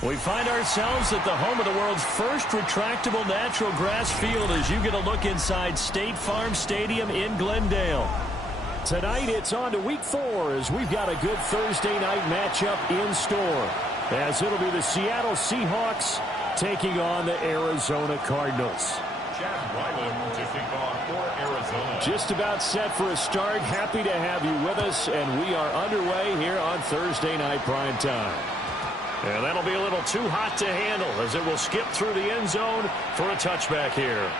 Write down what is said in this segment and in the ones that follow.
We find ourselves at the home of the world's first retractable natural grass field as you get a look inside State Farm Stadium in Glendale. Tonight it's on to week 4 as we've got a good Thursday night matchup in store. As it'll be the Seattle Seahawks taking on the Arizona Cardinals. To kick off for Arizona. Just about set for a start. Happy to have you with us, and we are underway here on Thursday Night Prime Time. And that'll be a little too hot to handle as it will skip through the end zone for a touchback here.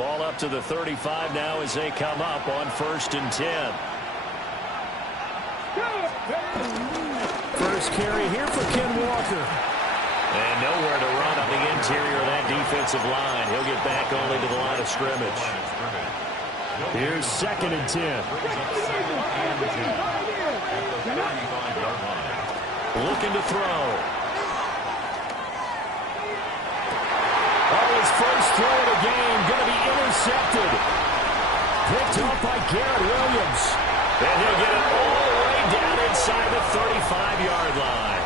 Ball up to the 35 now as they come up on 1st and 10. First carry here for Ken Walker. And nowhere to run on the interior of that defensive line. He'll get back only to the line of scrimmage. Here's 2nd and 10. Looking to throw. Oh, his first throw of the game going to be intercepted. Picked up by Garrett Williams. And he'll get it all the way down inside the 35-yard line.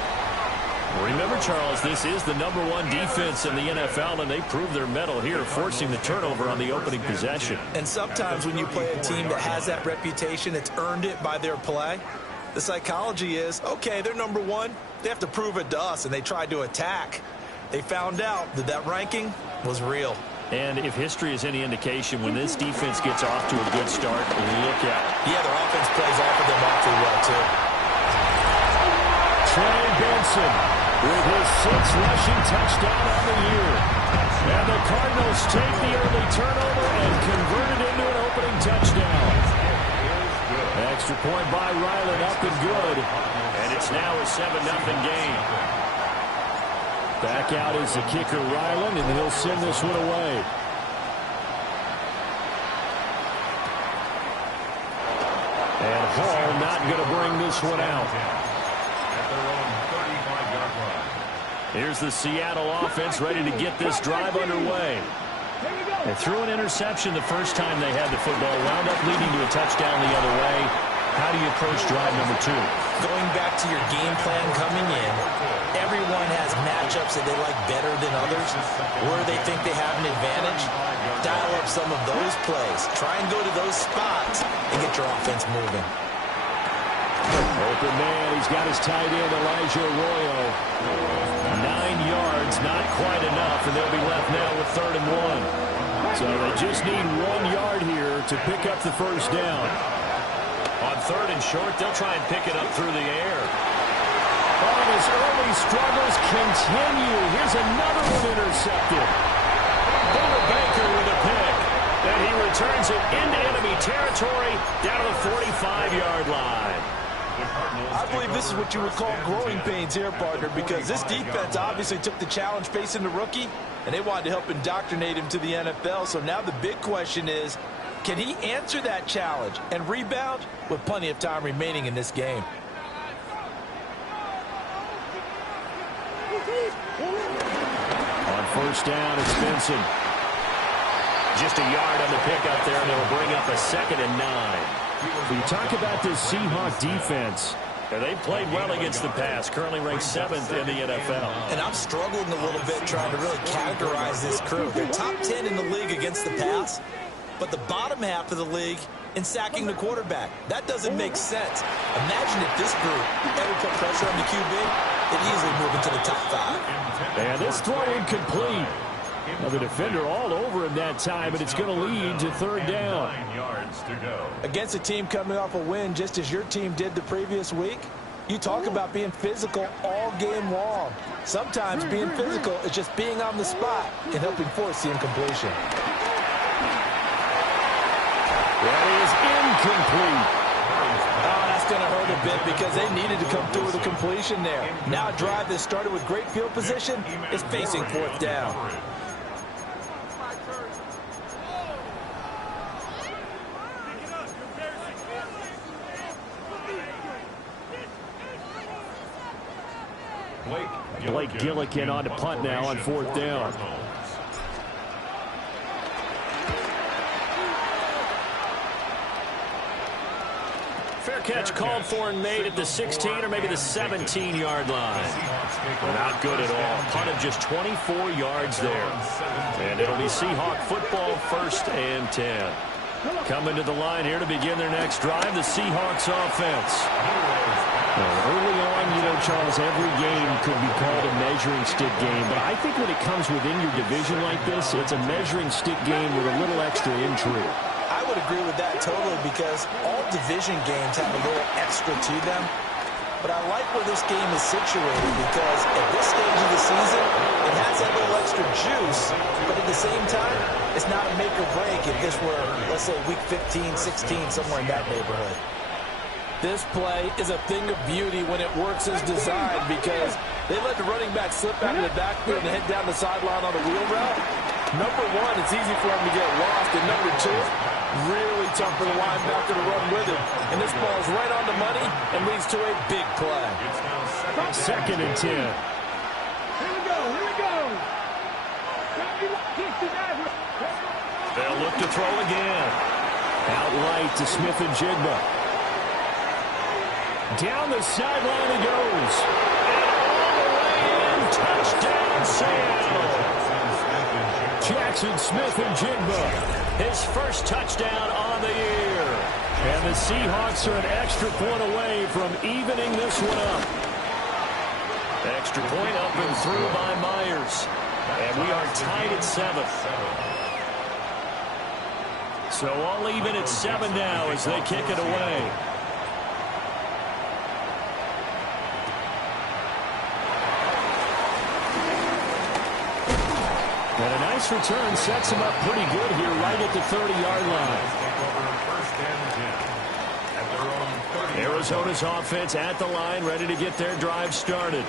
Remember, Charles, this is the #1 defense in the NFL, and they prove their mettle here, forcing the turnover on the opening possession. And sometimes when you play a team that has that reputation, it's earned it by their play. The psychology is, okay, they're #1. They have to prove it to us, and they tried to attack. They found out that that ranking was real. And if history is any indication, when this defense gets off to a good start, look out. Yeah, their offense plays off of them awfully well, too. Trey Benson with his 6th rushing touchdown on the year. And the Cardinals take the early turnover and convert it into an opening touchdown. Extra point by Ryland, up and good. And it's now a 7-0 game. Back out is the kicker, Ryland, and he'll send this one away. And Hall not going to bring this one out. Here's the Seattle offense ready to get this drive underway. They threw an interception the first time they had the football, wound up leading to a touchdown the other way. How do you approach drive number 2? Going back to your game plan coming in, everyone has matchups that they like better than others, where they think they have an advantage. Dial up some of those plays. Try and go to those spots and get your offense moving. Open man, he's got his tight end, Elijah Arroyo. 9 yards, not quite enough, and they'll be left now with 3rd and 1. So they just need 1 yard here to pick up the first down. On 3rd and short, they'll try and pick it up through the air. Oh, his early struggles continue. Here's another one intercepted. Boomer Baker with a pick. And he returns it into enemy territory down to the 45-yard line. I believe this is what you would call growing pains here, partner, because this defense obviously took the challenge facing the rookie, and they wanted to help indoctrinate him to the NFL. So now the big question is, can he answer that challenge and rebound with plenty of time remaining in this game? On 1st down, it's Benson. Just a yard on the pickup there, and they'll bring up a 2nd and 9. When you talk about this Seahawks defense, they've played well against the pass, currently ranked 7th in the NFL. And I'm struggling a little bit trying to really categorize this crew. They're top 10 in the league against the pass, but the bottom half of the league in sacking the quarterback. That doesn't make sense. Imagine if this group ever put pressure on the QB, they'd easily move into the top 5. And this throw incomplete. Now the defender all over him that time, but it's going to lead to 3rd down. 9 yards to go. Against a team coming off a win just as your team did the previous week, you talk about being physical all game long. Sometimes being physical is just being on the spot and helping force the incompletion. That is incomplete. Oh, that's going to hurt a bit because they needed to come through with a completion there. Now a drive that started with great field position is facing 4th down. Blake Gillikin on to punt now on 4th down. Fair catch called for and made at the 16 or maybe the 17-yard line. Not good at all. Punted just 24 yards there. And it'll be Seahawk football, 1st and 10. Coming to the line here to begin their next drive, the Seahawks offense. Early on, Charles, every game could be called a measuring stick game. But I think when it comes within your division like this, it's a measuring stick game with a little extra intrigue. I would agree with that totally because all division games have a little extra to them. But I like where this game is situated because at this stage of the season, it has that little extra juice. But at the same time, it's not a make or break if this were, let's say, week 15, 16, somewhere in that neighborhood. This play is a thing of beauty when it works as designed because they let the running back slip out of the backfield and head down the sideline on a wheel route. Number one, it's easy for him to get lost. And number two, really tough for the linebacker to run with him. And this ball is right on the money and leads to a big play. 2nd and 10. Here we go. They'll look to throw again. Out light to Smith and Jigba. Down the sideline he goes. And all the way in. Touchdown, Seattle. Jackson Smith and Jigba. His first touchdown on the year. And the Seahawks are an extra point away from evening this one up. Extra point up and through by Myers. And we are tied at 7. So all even at 7 now as they kick it away. And a nice return sets him up pretty good here right at the 30-yard line. Arizona's offense at the line, ready to get their drive started.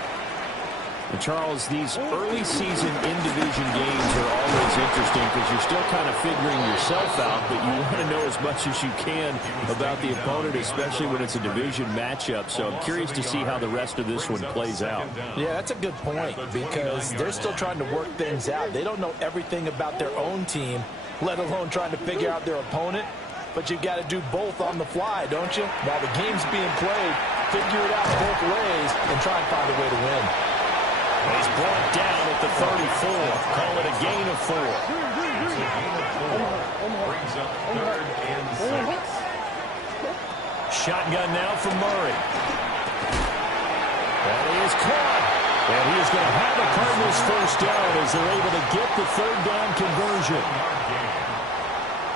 And Charles, these early season in-division games are always interesting because you're still kind of figuring yourself out, but you want to know as much as you can about the opponent, especially when it's a division matchup. So I'm curious to see how the rest of this one plays out. Yeah, that's a good point because they're still trying to work things out. They don't know everything about their own team, let alone trying to figure out their opponent. But you've got to do both on the fly, don't you? While the game's being played, figure it out both ways and try and find a way to win. He's brought down at the 34. Call it a gain of 4. Brings up 3rd and 6. Shotgun now from Murray. And he is caught. And he is going to have a Cardinals first down as they're able to get the 3rd down conversion.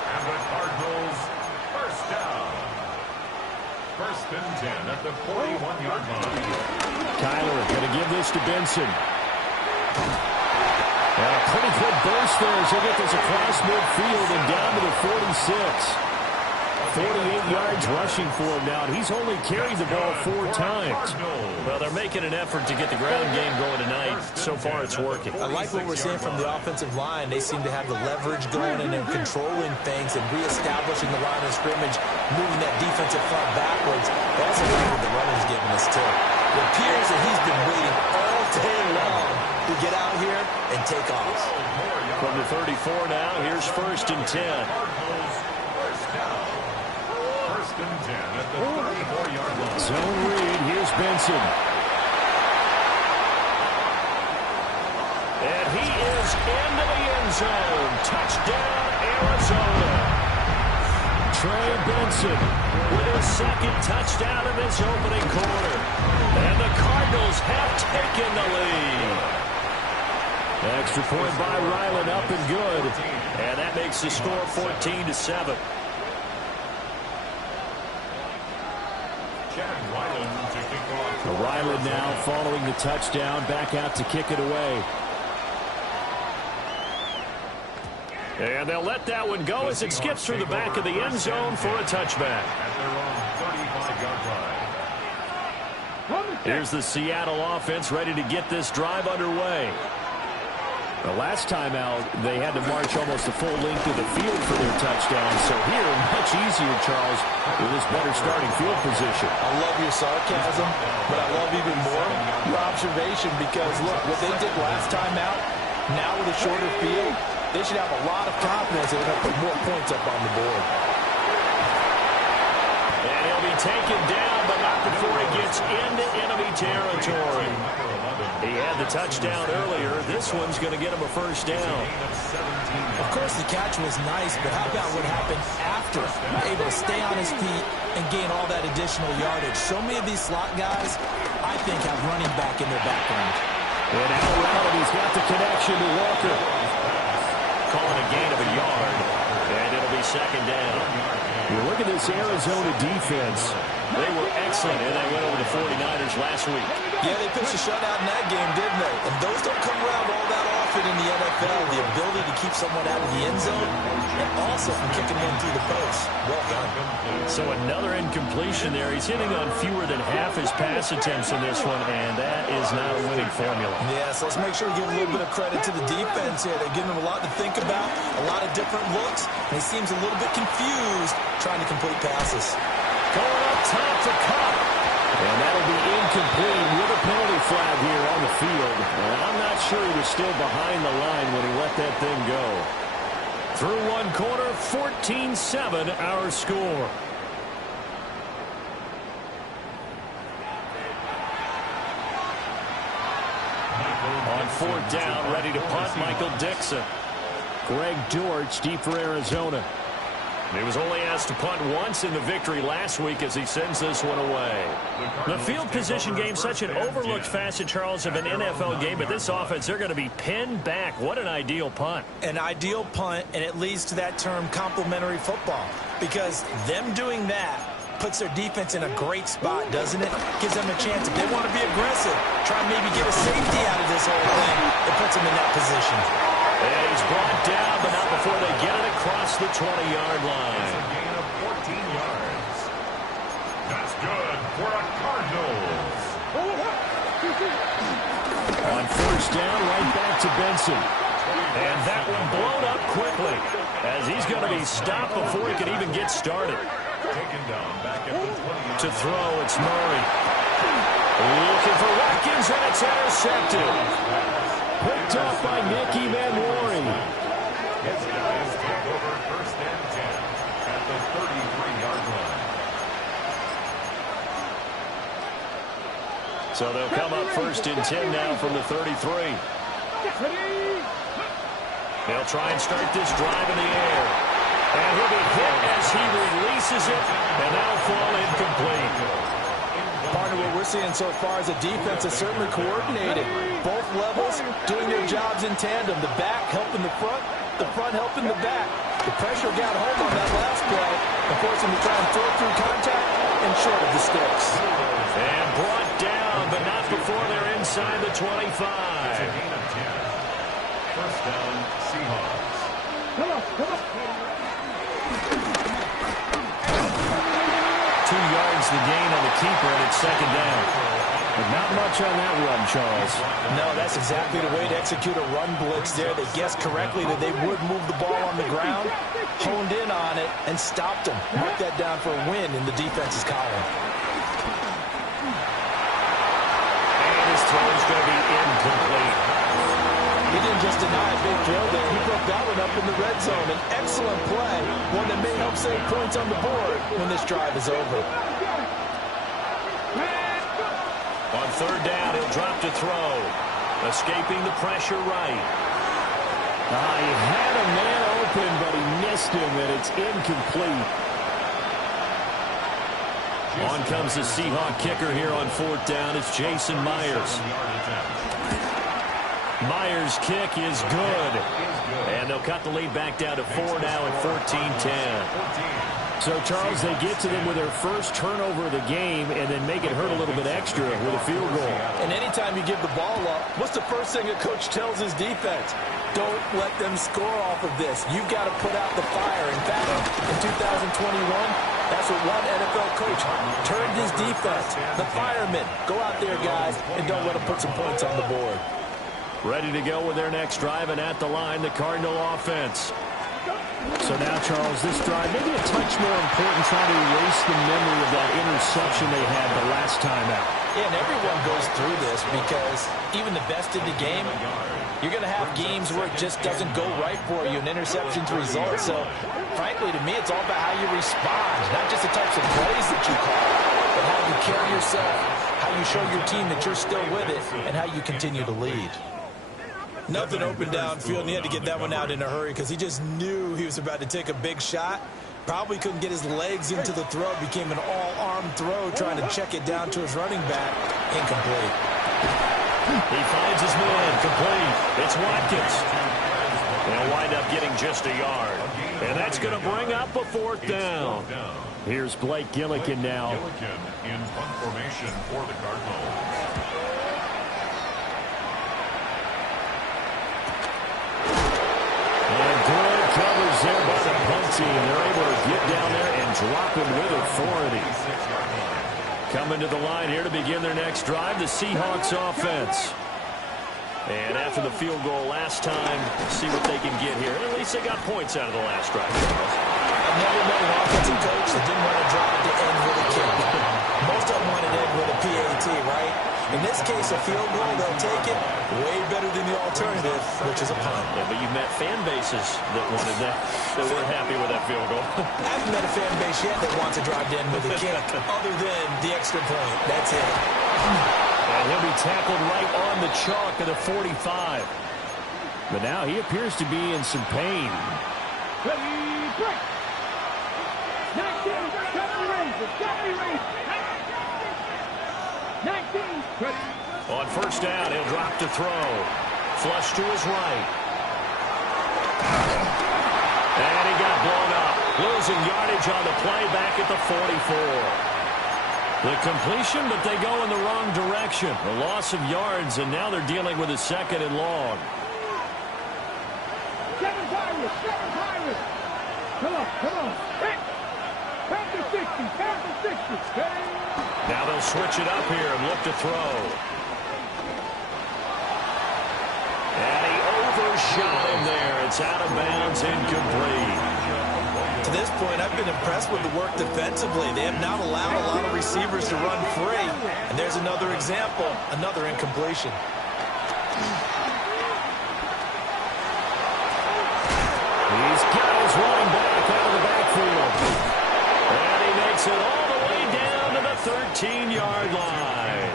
And the Cardinals first down. 1st and 10 at the 41-yard line. Kyler going to give this to Benson. And a pretty good burst there as they get this across midfield and down to the 46. 48 yards rushing for him now, and he's only carried the ball 4 times. Well, they're making an effort to get the ground game going tonight. So far, it's working. I like what we're seeing from the offensive line. They seem to have the leverage going, and they're controlling things and reestablishing the line of scrimmage, moving that defensive front backwards. They also like what the runner's giving us, too. It appears that he's been waiting all day long to get out here and take off. From the 34 now, here's 1st and 10. At the 34-yard line. Zone read. Here's Benson. And he is into the end zone. Touchdown, Arizona. Trey Benson with his 2nd touchdown in this opening quarter. And the Cardinals have taken the lead. Extra point by Ryland, up and good. And that makes the score 14-7. Ryland now following the touchdown, back out to kick it away. And they'll let that one go as it skips through the back of the end zone for a touchback. At their own 35-yard line. Here's the Seattle offense ready to get this drive underway. The last time out, they had to march almost the full length of the field for their touchdown. So here, much easier, Charles, with this better starting field position. I love your sarcasm, but I love even more your observation because, look, what they did last time out, now with a shorter field, they should have a lot of confidence that they're going to put more points up on the board. And And he'll be taken down, but not before he gets into enemy territory. He had the touchdown earlier. This one's going to get him a first down. Of course, the catch was nice, but how about what happened after? Able to stay on his feet and gain all that additional yardage. So many of these slot guys, I think, have running back in their background. And Al Allen, he's got the connection to Walker. Calling a gain of a yard, and it'll be second down. You look at this Arizona defense. They were excellent, and they went over the 49ers last week. Yeah, they pitched a shutout in that game, didn't they? And those don't come around all that often in the NFL. The ability to keep someone out of the end zone and also from kicking one through the post. Well done. So another incompletion there. He's hitting on fewer than half his pass attempts in this one, and that is not a winning formula. Yeah, so let's make sure we give a little bit of credit to the defense here. They're giving them a lot to think about, a lot of different looks, and he seems a little bit confused trying to complete passes. Going up top for Cup. And that'll be incomplete with a penalty flag here on the field. And I'm not sure he was still behind the line when he let that thing go. Through one quarter, 14-7 our score. On fourth down, ready to punt, Michael Dixon. Greg Dortch deep for Arizona. He was only asked to punt once in the victory last week as he sends this one away. The field position game, such an overlooked facet, Charles, of an NFL game, but this offense, they're going to be pinned back. What an ideal punt. An ideal punt, and it leads to that term complementary football, because them doing that puts their defense in a great spot, doesn't it? Gives them a chance. If they want to be aggressive, try and maybe get a safety out of this whole thing, it puts them in that position. And he's brought down, but not before they get it across the 20-yard line. It's a gain of 14 yards. That's good for a Cardinals. On first down, right back to Benson. And that one blown up quickly as he's going to be stopped before he can even get started. Taken down back at the 20. To throw, it's Murray. Looking for Watkins, and it's intercepted. Picked off by Nicky Manwari. His guys take over first and 10 at the 33-yard line. So they'll come up first and 10 now from the 33. They'll try and start this drive in the air. And he'll be hit as he releases it, and that'll fall incomplete. Partner, what we're seeing so far is a defense that's certainly coordinated. Both levels doing their jobs in tandem. The back helping the front helping the back. The pressure got home on that last play, and forced him to try and throw through contact and short of the sticks. And brought down, but not before they're inside the 25. It's a gain of 10. First down, Seahawks. Come on. 2 yards the gain on the keeper, and it's second down. But not much on that run, Charles. No, that's exactly the way to execute a run blitz there. They guessed correctly that they would move the ball on the ground, honed in on it, and stopped them. Mark that down for a win in the defense's column. And his throw is going to be incomplete. He didn't just deny a big throw there. He broke that one up in the red zone. An excellent play, one that may help save points on the board when this drive is over. On third down, he'll drop to throw. Escaping the pressure right. He had a man open, but he missed him, and it's incomplete. On comes the Seahawk kicker here on fourth down. It's Jason Myers. Myers' kick is good. And they'll cut the lead back down to 4 now at 14-10. So, Charles, they get to them with their first turnover of the game and then make it hurt a little bit extra with a field goal. And anytime you give the ball up, what's the first thing a coach tells his defense? Don't let them score off of this. You've got to put out the fire. In fact, in 2021, that's what one NFL coach turned his defense. The firemen. Go out there, guys, and don't let them put some points on the board. Ready to go with their next drive, and at the line, the Cardinal offense. So now, Charles, this drive maybe a touch more important, trying to erase the memory of that interception they had the last time out. Yeah, and everyone goes through this because even the best in the game You're going to have games where it just doesn't go right for you, and interceptions result. So, frankly, to me, it's all about how you respond, not just the types of plays that you call, but how you carry yourself, how you show your team that you're still with it, and how you continue to lead. Nothing open downfield, and he had to get that one out in a hurry because he just knew he was about to take a big shot. Probably couldn't get his legs into the throw. Became an all-arm throw, trying to check it down to his running back. Incomplete. He finds his man. Complete. It's Watkins. They'll wind up getting just a yard. And that's going to bring up a fourth down. Here's Blake Gillikin now. Gillikin in punt formation for the Cardinals. Good covers there by the punt team. They're able to get down there and drop him with authority. Coming to the line here to begin their next drive, the Seahawks offense. And after the field goal last time, see what they can get here. At least they got points out of the last drive. I've never met an offensive coach that didn't want to drive to end with a kick. Most of them want to end with a PAT, right? In this case, a field goal, they'll take it. Way better than the alternative, which is a punt. Yeah, but you've met fan bases that wanted that weren't happy with that field goal. I haven't met a fan base yet that wants to drive to end with a kick, other than the extra point. That's it. And he'll be tackled right on the chalk at the 45. But now he appears to be in some pain. Ready, break. 19, Company Rangers. 19, ready. On first down, he'll drop to throw. Flush to his right. And he got blown up. Losing yardage on the play back at the 44. The completion, but they go in the wrong direction. A loss of yards, and now they're dealing with a second and long. 7 Pirates. Come on. Pass to 60. Ready. Now they'll switch it up here and look to throw. And he overshot him there. It's out of bounds, incomplete. To this point, I've been impressed with the work defensively. They have not allowed a lot of receivers to run free. And there's another example, another incompletion. He's got his running back out of the backfield. And he makes it all the way down to the 13-yard line.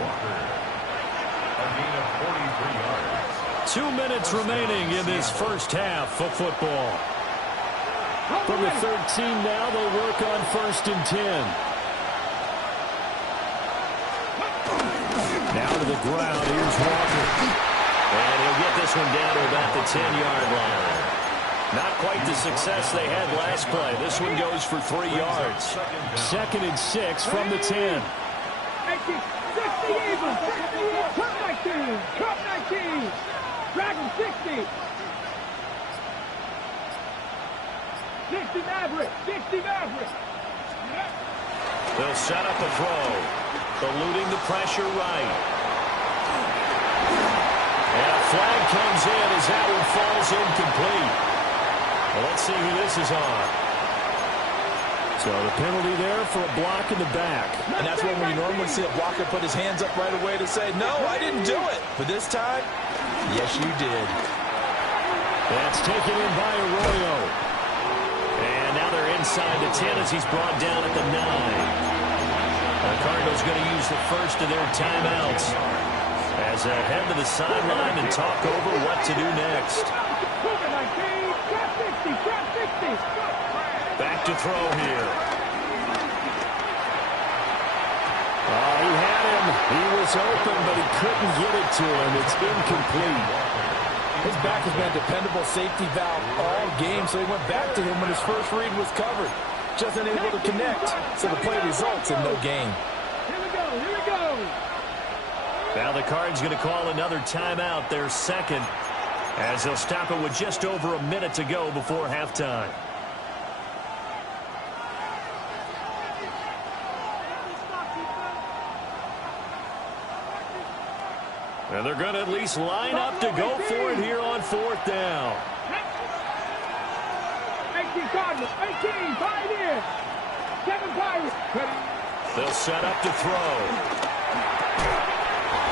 A gain of 43 yards. 2 minutes remaining in this first half of football. From the 13 now, they'll work on first and 10. Now to the ground. Here's Walker. And he'll get this one down to about the 10-yard line. Not quite the success they had last play. This one goes for 3 yards. Second and 6 from the 10. 60 Eagles. Cup 19. Dragon 60. 60 Maverick. They'll set up the throw. Eluding the pressure right. And a flag comes in as that one falls incomplete. Well, let's see who this is on. So the penalty there for a block in the back. And that's when we normally see a blocker put his hands up right away to say, no, I didn't do it. But this time, yes, you did. That's taken in by Arroyo. And now they're inside the 10 as he's brought down at the 9. The Cardinals going to use the first of their timeouts as they head to the sideline and talk over what to do next. Back to throw here. Oh, he had him. He was open, but he couldn't get it to him. It's incomplete. His back has been a dependable safety valve all game, so he went back to him when his first read was covered. Just unable to connect, so the play results in no gain. Here we go. Now the Cards going to call another timeout, their second, as they'll stop it with just over a minute to go before halftime. And they're going to at least line up to go for it here on fourth down. 18 Cardinals, 18, Pioneers, 7 Pirates. They'll set up to throw.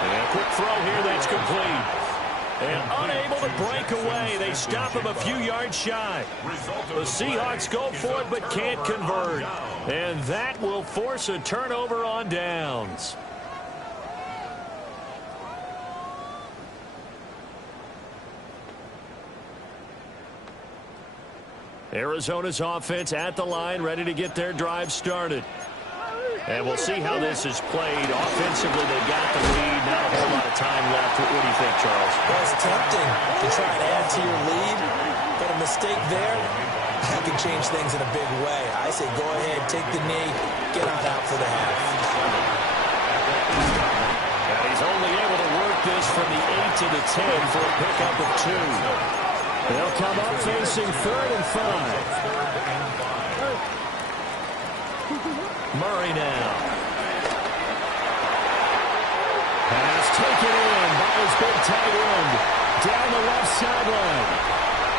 And a quick throw here, that's complete. And unable to break away. They stop him a few yards shy. The Seahawks go for it but can't convert. And that will force a turnover on downs. Arizona's offense at the line, ready to get their drive started. And we'll see how this is played. Offensively, they got the lead. Not a whole lot of time left. What do you think, Charles? Well, it's tempting to try and add to your lead, but a mistake there, that can change things in a big way. I say go ahead, take the knee, get on out for the half. And he's only able to work this from the 8 to the 10 for a pickup of 2. They'll come up facing 3rd and 5. Murray now. Pass taken in by his big tight end. Down the left sideline.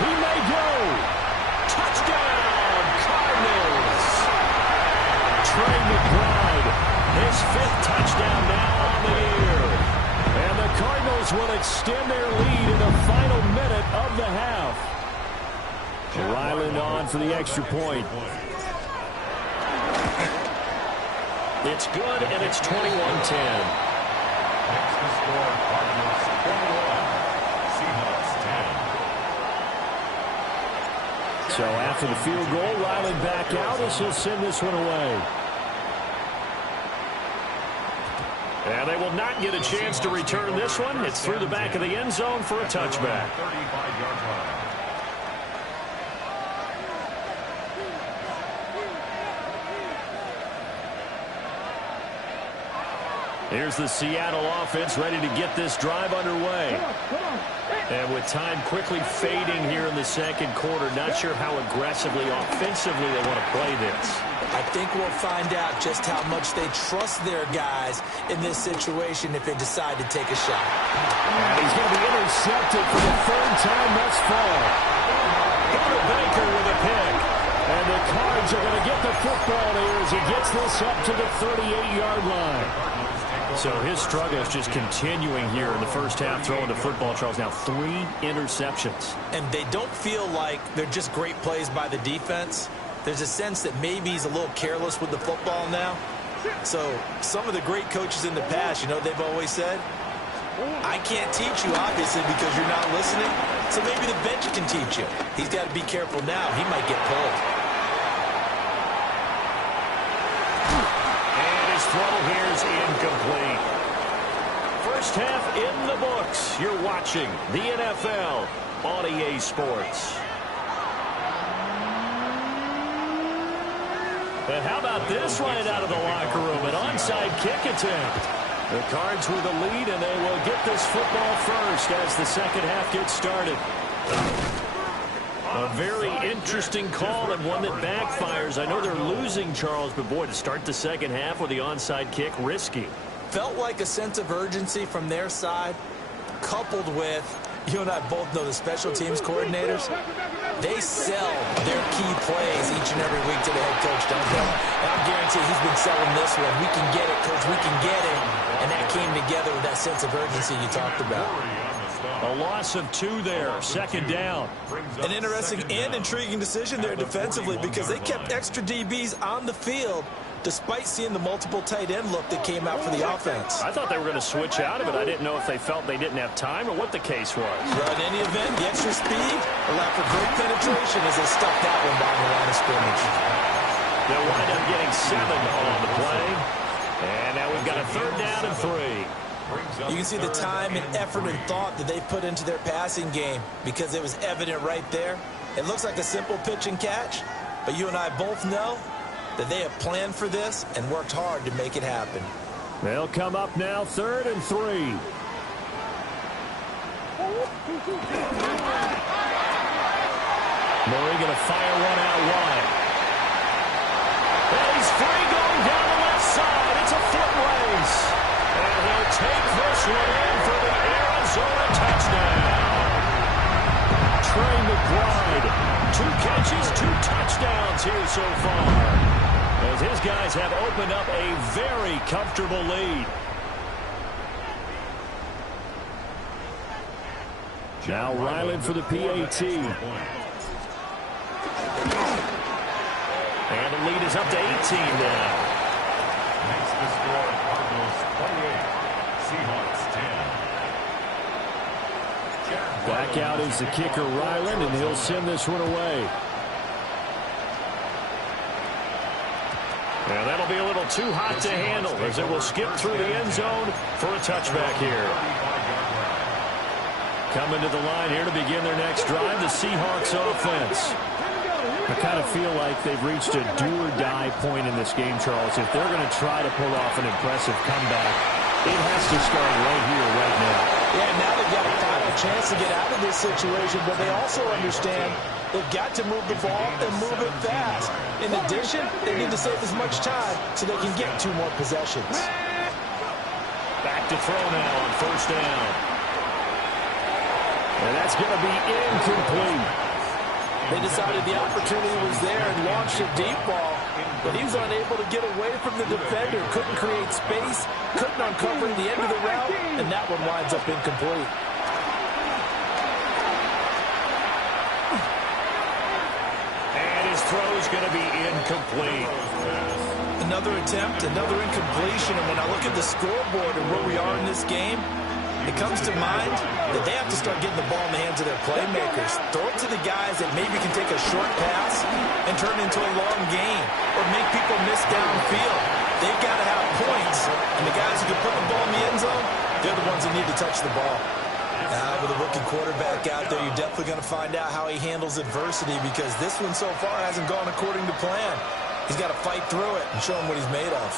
He may go. Touchdown, Cardinals. Trey McBride, his 5th touchdown now on the year. And the Cardinals will extend their lead in the final minute of the half. Ryland on for the extra point. It's good, and it's 21-10. Next to score, Cardinals 21, Seahawks 10. So after the field goal, Ryland back out as he'll send this one away. And they will not get a chance to return this one. It's through the back of the end zone for a touchback. 35-yard line. Here's the Seattle offense ready to get this drive underway. And with time quickly fading here in the second quarter, not sure how aggressively, offensively they want to play this. I think we'll find out just how much they trust their guys in this situation if they decide to take a shot. And he's going to be intercepted for the 3rd time thus far. Gunnar Baker with a pick. And the Cards are going to get the football here as he gets this up to the 38-yard line. So his struggle is just continuing here in the first half, throwing the football, Charles. Now 3 interceptions. And they don't feel like they're just great plays by the defense. There's a sense that maybe he's a little careless with the football now. So some of the great coaches in the past, you know, they've always said, I can't teach you, obviously, because you're not listening. So maybe the bench can teach you. He's got to be careful now. He might get pulled. Throw here is incomplete. First half in the books. You're watching the NFL on EA Sports. And how about this right out of the locker room? An onside kick attempt. The Cards with the lead, and they will get this football first as the second half gets started. A very interesting call and one that backfires. I know they're losing, Charles, but boy, to start the second half with the onside kick, risky. Felt like a sense of urgency from their side, coupled with, you and I both know the special teams coordinators, they sell their key plays each and every week to the head coach, don't they? And I'm guaranteed he's been selling this one. We can get it, coach, we can get it. And that came together with that sense of urgency you talked about. A loss of 2 there, 2nd down. An interesting and intriguing decision there defensively because they kept extra DBs on the field despite seeing the multiple tight end look that came out for the offense. I thought they were going to switch out of it. I didn't know if they felt they didn't have time or what the case was. Well, in any event, the extra speed allowed for great penetration as they stuck that one down the line of scrimmage. They'll wind up getting 7 on the play. And now we've got a 3rd down and 3. You can see the time and effort and thought that they put into their passing game because it was evident right there. It looks like a simple pitch and catch, but you and I both know that they have planned for this and worked hard to make it happen. They'll come up now 3rd and 3. Murray going to fire one out wide. And he's free going down the left side. It's a foot race. And he'll take this one in for the Arizona touchdown. Trey McBride, 2 catches, 2 touchdowns here so far. As his guys have opened up a very comfortable lead. Now Ryland for the PAT. And the lead is up to 18 now. Makes the score Cardinals 28, Seahawks 10. Back out is the kicker Ryland, and he'll send this one away. And that'll be a little too hot to handle as it will skip through the end zone for a touchback here. Coming to the line here to begin their next drive, the Seahawks offense. I kind of feel like they've reached a do-or-die point in this game, Charles. If they're going to try to pull off an impressive comeback, it has to start right here, right now. Yeah, now they've got a final chance to get out of this situation, but they also understand they've got to move the ball and move it fast. In addition, they need to save as much time so they can get 2 more possessions. Back to throw now on first down. And that's going to be incomplete. They decided the opportunity was there and launched a deep ball, but he was unable to get away from the defender, couldn't create space, couldn't uncover the end of the route, and that one winds up incomplete. And his throw's going to be incomplete. Another attempt, another incompletion, and when I look at the scoreboard and where we are in this game, it comes to mind that they have to start getting the ball in the hands of their playmakers. Throw it to the guys that maybe can take a short pass and turn it into a long gain or make people miss downfield. They've got to have points, and the guys who can put the ball in the end zone, they're the ones that need to touch the ball. With a rookie quarterback out there, you're definitely going to find out how he handles adversity because this one so far hasn't gone according to plan. He's got to fight through it and show him what he's made of.